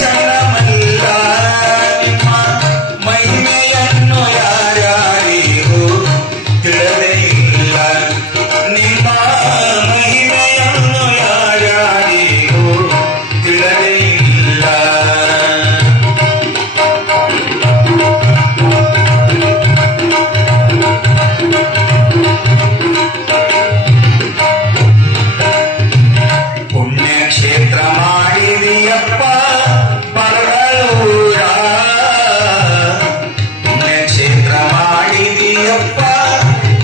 ಚನ್ನಮಲ್ಲ ನಿಮ್ಮ ಮಹಿಮೆಯನ್ನು ಯಾರ್ಯಾರಿಗೂ ತಿಳಿದೇ ಇಲ್ಲ. ನಿಮ್ಮ ಮಹಿಮೆಯನ್ನು ಯಾರ್ಯಾರಿಗೂ ತಿಳಿದೇ ಇಲ್ಲ. ಪುಣ್ಯಕ್ಷೇತ್ರ ಮಾಡಿದೆಯಪ್ಪ ಬರಗೂರ, ಪುಣ್ಯಕ್ಷೇತ್ರ ಮಾಡಿದೆಯಪ್ಪ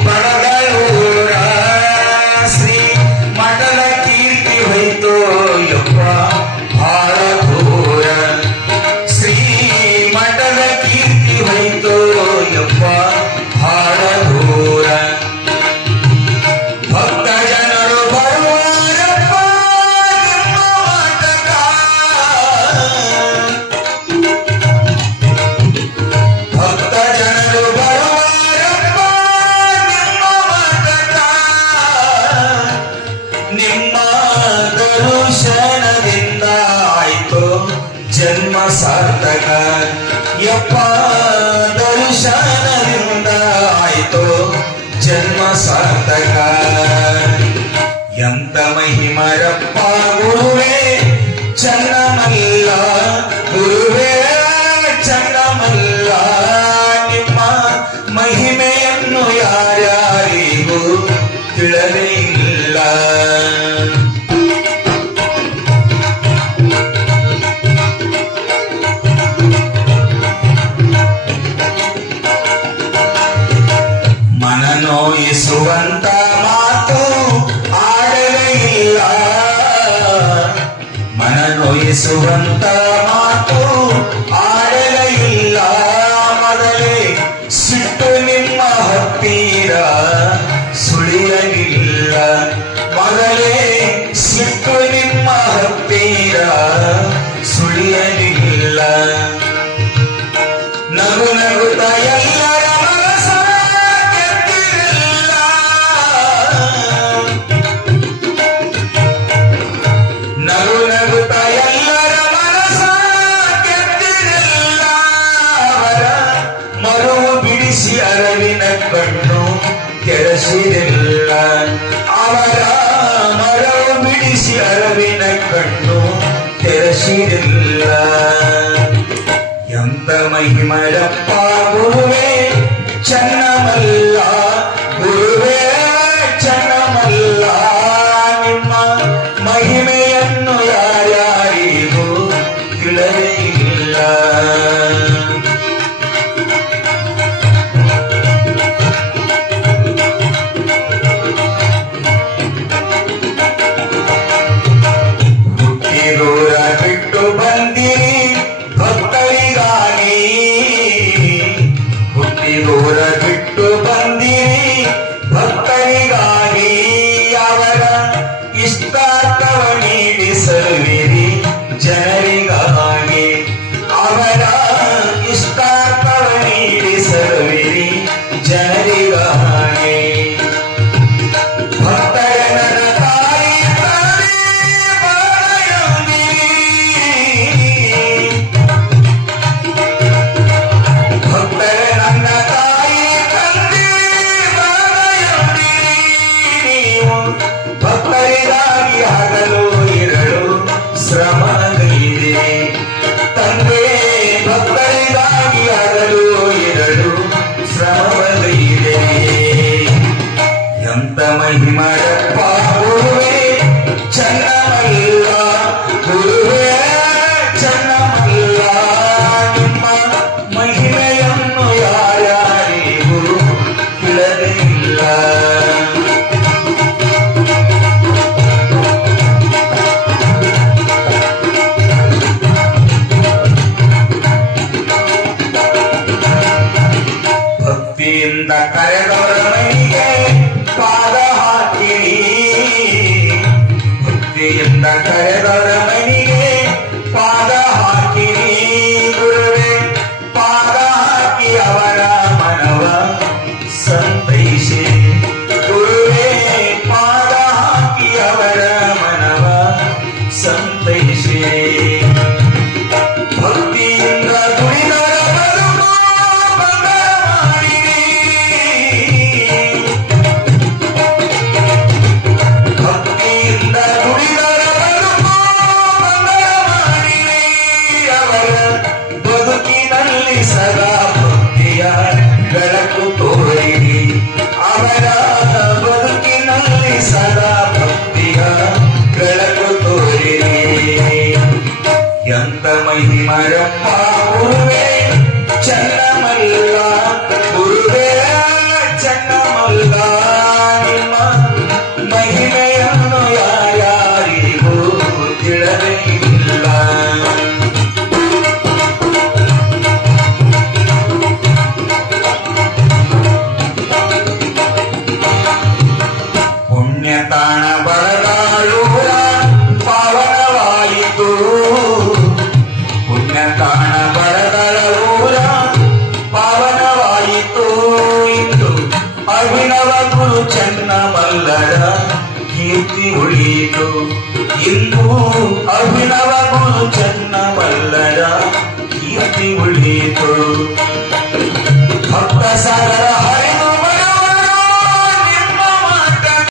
ಬರಗೂರ. ಶ್ರೀ ಮಠದ ಕೀರ್ತಿ ಹೋಯ್ತು ಯಪ್ಪ ಭಾಳ ದೂರ. ಶ್ರೀ ಮಠದ ಕೀರ್ತಿ ಹೋಯ್ತು ಯಪ್ಪ ಭಾಳ ದೂರ. ಭಕ್ತ ಜನರು ಬರುವಾರಪ್ಪ ನಿಮ್ಮ ಮಠಕ್ಕ, ಭಕ್ತ ಜನರು ಬರುವಾರಪ್ಪ ನಿಮ್ಮ ಮಠಕ್ಕ. ನಿಮ್ಮ ದರ್ಶನದಿಂದ ಆಯ್ತು ಜನ್ಮ ಸಾರ್ಥಕ ಯಪ್ಪ, ದರ್ಶನದಿಂದ ಆಯ್ತು ಜನ್ಮ ಸಾರ್ಥಕ. ಎಂತ ಮಹಿಮರಪ್ಪ ಗುರುವೇ ಚನ್ನಮಲ್ಲ, ಗುರುವೇ ಚನ್ನಮಲ್ಲ. ನಿಮ್ಮ ಮಹಿಮೆಯನ್ನು ಯಾರ್ಯಾರಿಗೂ ತಿಳಿದೇ ಇಲ್ಲ. ಮನ ನೋಯಿಸುವಂತ ಮಾತು ಆಡಲೇ ಇಲ್ಲ, ಮನ ನೋಯಿಸುವಂತ ಮಾತು ಆಡಲೇ ಇಲ್ಲ. ಮೊದಲೇ ಸಿಟ್ಟು ನಿಮ್ಮ ಹತ್ತಿರ ಸುಳಿಯಲಿಲ್ಲ, ಮೊದಲೇ ಸಿಟ್ಟು ನಿಮ್ಮ ಹತ್ತಿರ ಸುಳಿಯಲಿಲ್ಲ. ನಗು ನಗುತ್ತ ಎಲ್ಲರ ಮನಸ ಗೆದ್ದಿರಲಿಲ್ಲ, ನಗು ನಗುತ್ತ ಎಲ್ಲರ ಮನಸ ಗೆದ್ದಿರಲಿಲ್ಲ. ಅವರ ಮರುವು ಬಿಡಿಸಿ ಅರವಿನ ಕಣ್ಣು ಕೆರಸಿರಲಿಲ್ಲ, ಅವರ ಮರವು ಬಿಡಿಸಿ ಅರವಿನ ಕಣ್ಣು ತೆರೆಸಿರಲಿಲ್ಲ. ಎಂತ ಮಹಿಮರಪ್ಪ ಗುರುವೇ ಚನ್ನಮಲ್ಲ, ಗುರುವೇ ಚನ್ನಮಲ್ಲ. ನಿಮ್ಮ ಮಹಿಮೆಯನ್ನು ಯಾರ್ಯಾರಿಗೂ ತಿಳಿದೇ ಇಲ್ಲ. ಹುಟ್ಟಿದೂರ ಬಿಟ್ಟು ಬಂದಿರಿ ಭಕ್ತರಿಗಾಗಿ, ಹುಟ್ಟಿದೂರ ಬಿಟ್ಟು ಬಂದಿರಿ ಭಕ್ತರಿಗಾಗಿ. ಅವರ ಇಷ್ಟಾರ್ಥವ ನೀಡಿಸಲಿರಿ ಜನರಿಗಾಗಿ, ಅವರ ಇಷ್ಟಾರ್ಥವ ನೀಡಿಸಲಿರಿ ಜನರಿಗಾಗಿ. ಭಕ್ತರ ನನ್ನ ತಾಯಿ ತಾನೇ ಬಾಳೆಯೊಂದಿರಿ, ಭಕ್ತರ ನನ್ನ ತಾಯಿ ತಂದೆ ಬಾಳೆಯೊಂದಿರಿ. ನೀವು ಭಕ್ತರಿಗಾಗಿ ಹಗಲು ಇರಳು ಶ್ರಮಗೈದಿರಿ, ತಂದೆ ಭಕ್ತರಿಗಾಗಿ ಹಗಲು ಇರಳು ಶ್ರಮಗೈದಿರಿ. ಎಂತ ಮಹಿಮರಪ್ಪ ಗುರುವೇ ಚನ್ನಮಲ್ಲ, ಗುರುವೇ ಚನ್ನಮಲ್ಲ. ನಿಮ್ಮ ಮಹಿಮೆಯನ್ನು ಯಾರ್ಯಾರಿಗೂ ತಿಳಿದೇ ಇಲ್ಲ. ಭಕ್ತಿಯಿಂದ ಕರೆದವರ ಮೈಗೆ ಪಾದ ಹಾಕಿರಿ, ಮಹಿಮರಪ್ಪ ಗುರುವೇ ಚನ್ನಮಲ್ಲ ಗುರುವೇ ಚನ್ನಮಲ್ಲ ನಿಮ್ಮ ಮಹಿಮೆಯನ್ನು ಯಾರಿಗೂ ತಿಳಿದೇ ಇಲ್ಲ. ಪುಣ್ಯತಾಣ ಬರದಾಳೂರ ಪಾವನವಾಯಿತು, ಪುಣ್ಯತಾಣ ಬರದಳೂರ ಪಾವನವಾಯಿತು. ಇಂದು ಅಭಿನವ ಗುರು ಚನ್ನಮಲ್ಲರ ಕೀರ್ತಿ ಉಳಿಯಿತು, ಇಂದು ಅಭಿನವ ಗುರು ಚನ್ನಮಲ್ಲರ ಕೀರ್ತಿ ಉಳಿಯಿತು. ಭಕ್ತ ಸಾಗರ